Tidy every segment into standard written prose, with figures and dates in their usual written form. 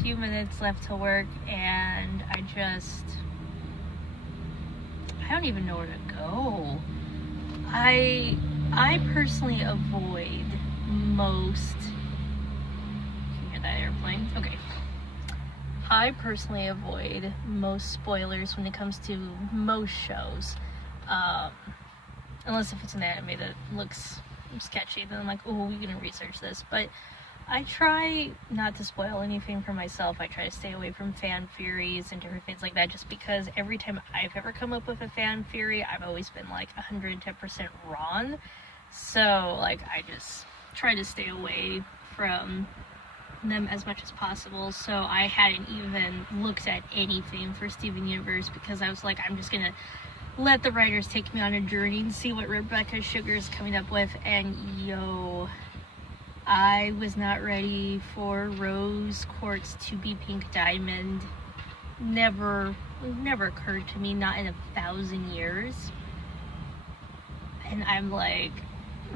few minutes left to work, and I don't even know where to go. I personally avoid most... Can you hear that airplane? Okay. I personally avoid most spoilers when it comes to most shows. Unless if it's an anime that looks sketchy, then I'm like, oh, we're gonna research this. But I try not to spoil anything for myself. I try to stay away from fan theories and different things like that, just because every time I've ever come up with a fan theory, I've always been like 110% wrong. So like I just try to stay away from them as much as possible. So I hadn't even looked at anything for Steven Universe because I was like, I'm just gonna let the writers take me on a journey and see what Rebecca Sugar is coming up with. And yo, I was not ready for Rose Quartz to be Pink Diamond. Never occurred to me, not in 1,000 years. And I'm like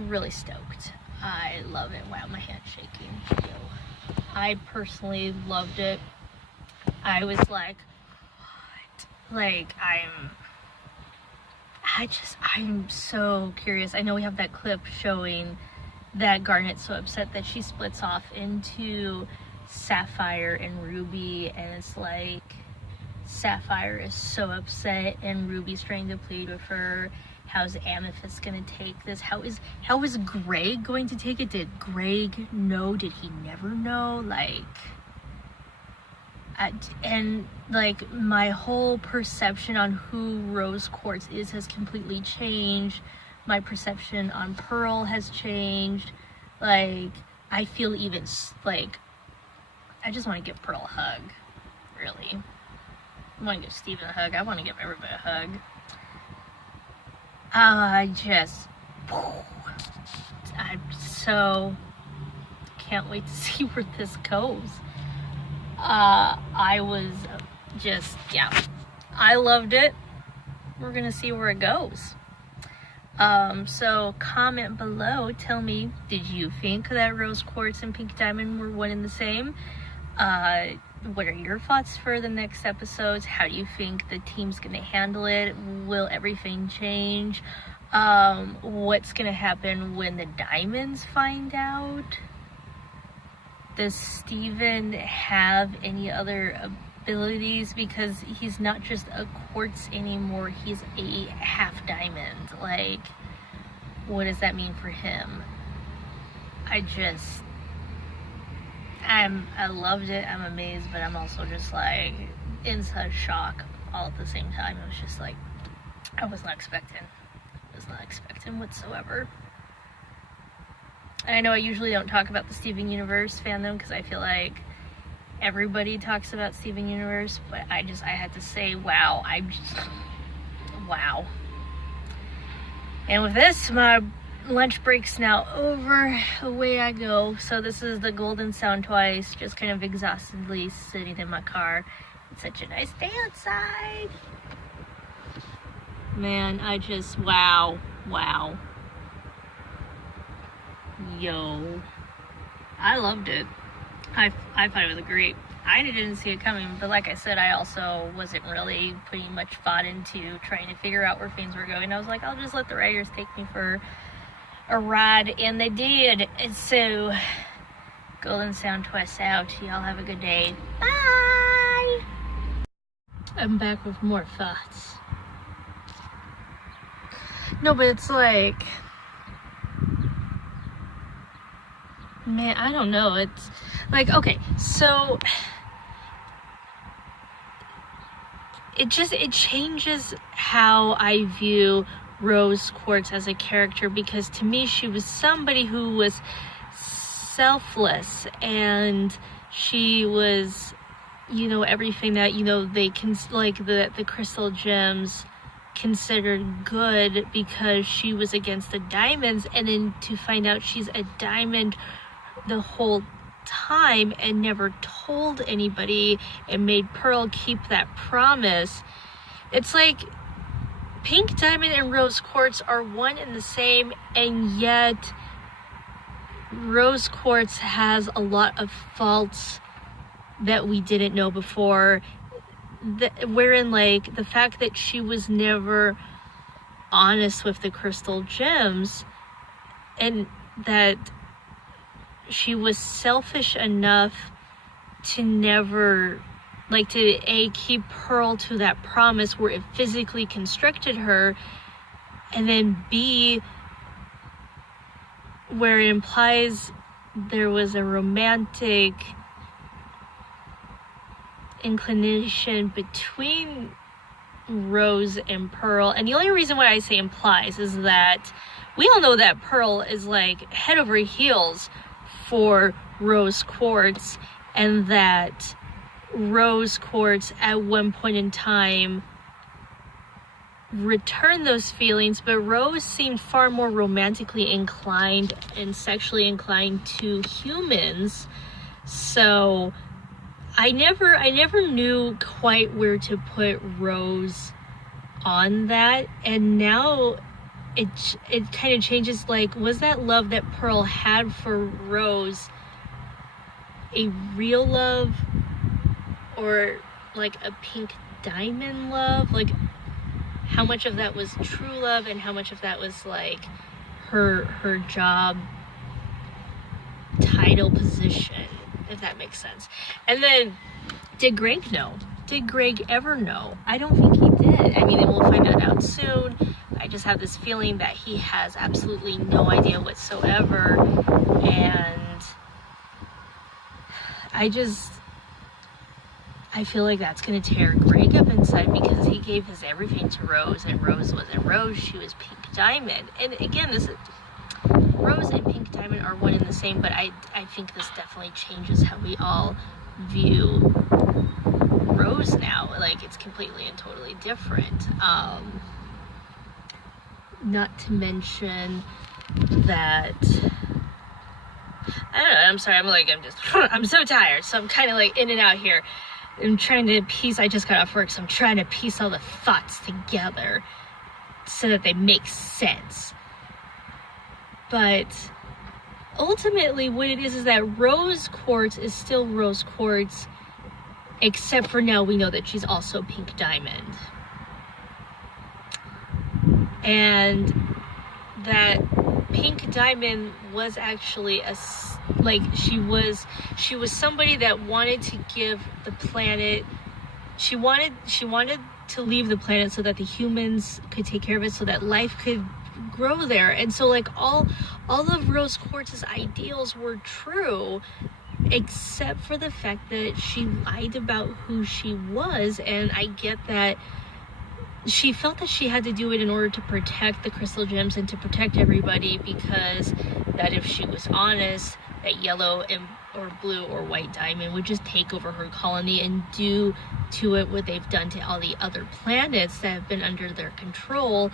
really stoked. I love it. Wow, my hand's shaking. Yo, I personally loved it. I was like, what? Like, I'm so curious. I know we have that clip showing that Garnet's so upset that she splits off into Sapphire and Ruby, and it's like Sapphire is so upset and Ruby's trying to plead with her. How's Amethyst gonna take this? How is Greg going to take it? Did Greg know? Did he never know? Like, and like my whole perception on who Rose Quartz is has completely changed. My perception on Pearl has changed. Like, I feel even like I just want to give Pearl a hug. Really, I want to give Steven a hug. I want to give everybody a hug. I so can't wait to see where this goes. I was just, yeah, I loved it. We're gonna see where it goes. So comment below, tell me, did you think that Rose Quartz and Pink Diamond were one and the same? What are your thoughts for the next episodes? How do you think the team's gonna handle it? Will everything change? What's gonna happen when the Diamonds find out? Does Steven have any other abilities? Because he's not just a quartz anymore, he's a half diamond. Like, what does that mean for him? I loved it, I'm amazed, but I'm also just like in such shock all at the same time. It was just like, I was not expecting whatsoever. And I know I usually don't talk about the Steven Universe fandom because I feel like everybody talks about Steven Universe, but I had to say, wow, wow. And with this, my lunch break's now over, away I go. So this is the Golden Sound Twice, just kind of exhaustedly sitting in my car. It's such a nice day outside. Man, wow. Yo, I loved it. I thought it was great. I didn't see it coming, but like I said, I also wasn't really putting much thought into trying to figure out where things were going. I was like, I'll just let the writers take me for a ride, and they did. And so, Golden Sound Twice out. Y'all have a good day. Bye! I'm back with more thoughts. No, but it's like, man, I don't know. It's like, okay, so it changes how I view Rose Quartz as a character, because to me she was somebody who was selfless, and she was, you know, everything that, you know, they can, like the crystal gems considered good because she was against the diamonds, and then to find out she's a diamond the whole time and never told anybody and made Pearl keep that promise. It's like Pink Diamond and Rose Quartz are one and the same, and yet Rose Quartz has a lot of faults that we didn't know before, wherein like the fact that she was never honest with the crystal gems, and that she was selfish enough to never, like, to keep Pearl to that promise where it physically constricted her, and then B, where it implies there was a romantic inclination between Rose and Pearl. And the only reason why I say implies is that we all know that Pearl is like head over heels for Rose Quartz, and that Rose Quartz at one point in time returned those feelings, but Rose seemed far more romantically inclined and sexually inclined to humans. So I never knew quite where to put Rose on that, and now it kind of changes. Like, was that love that Pearl had for Rose a real love, or like a pink diamond love? Like, how much of that was true love and how much of that was like her job title position, if that makes sense. And then, did Greg know? Did Greg ever know? I don't think he did. I mean, we'll find that out soon. I just have this feeling that he has absolutely no idea whatsoever, and I feel like that's going to tear Greg up inside, because he gave his everything to Rose, and Rose wasn't Rose, she was Pink Diamond. And again, Rose and Pink Diamond are one and the same, but I think this definitely changes how we all view Rose now. Like, it's completely and totally different. Not to mention that, I don't know, I'm sorry, I'm so tired, so I'm kind of like in and out here. I'm trying to I just got off work, so I'm trying to piece all the thoughts together so that they make sense. But ultimately what it is that Rose Quartz is still Rose Quartz, except for now we know that she's also Pink Diamond. And that Pink Diamond was actually she was somebody that wanted to give the planet, she wanted to leave the planet so that the humans could take care of it, so that life could grow there. And so like all of Rose Quartz's ideals were true, except for the fact that she lied about who she was. And I get that she felt that she had to do it in order to protect the crystal gems and to protect everybody, because that if she was honest, that yellow or blue or white diamond would just take over her colony and do to it what they've done to all the other planets that have been under their control.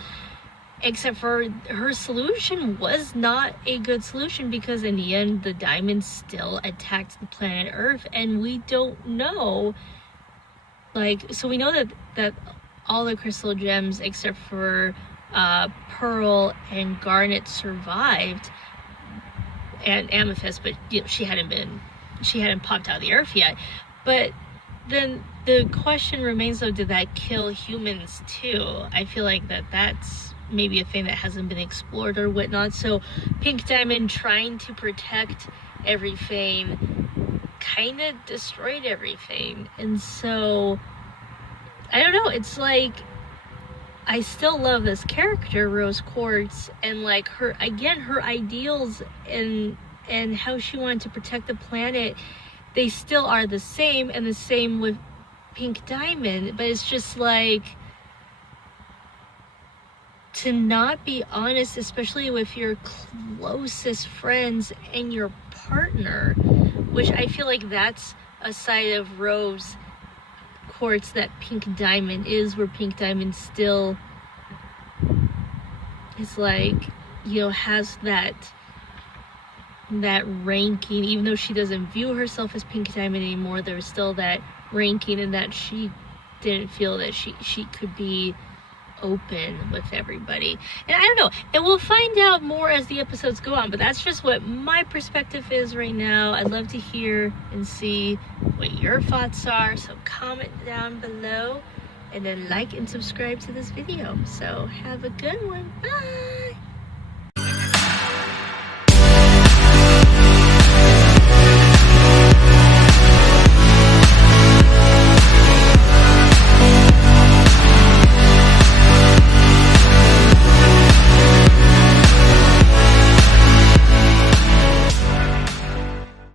Except for her solution was not a good solution, because in the end the diamonds still attacked the planet Earth, and we don't know, so we know that all the crystal gems except for Pearl and Garnet survived, and Amethyst, but she hadn't popped out of the Earth yet. But then the question remains, though, did that kill humans too? I feel like that's maybe a thing that hasn't been explored or whatnot. So Pink Diamond trying to protect everything kind of destroyed everything. And so I don't know, it's like I still love this character, Rose Quartz, and like her ideals and how she wanted to protect the planet, they still are the same, and the same with Pink Diamond. But it's just like, to not be honest, especially with your closest friends and your partner, which I feel like that's a side of Rose Quartz that Pink Diamond is, where Pink Diamond still is like, has that ranking, even though she doesn't view herself as Pink Diamond anymore. There's still that ranking, and that she didn't feel that she could be open with everybody. And I don't know, and we'll find out more as the episodes go on, but that's just what my perspective is right now. I'd love to hear and see what your thoughts are, so comment down below and then like and subscribe to this video. So have a good one. Bye.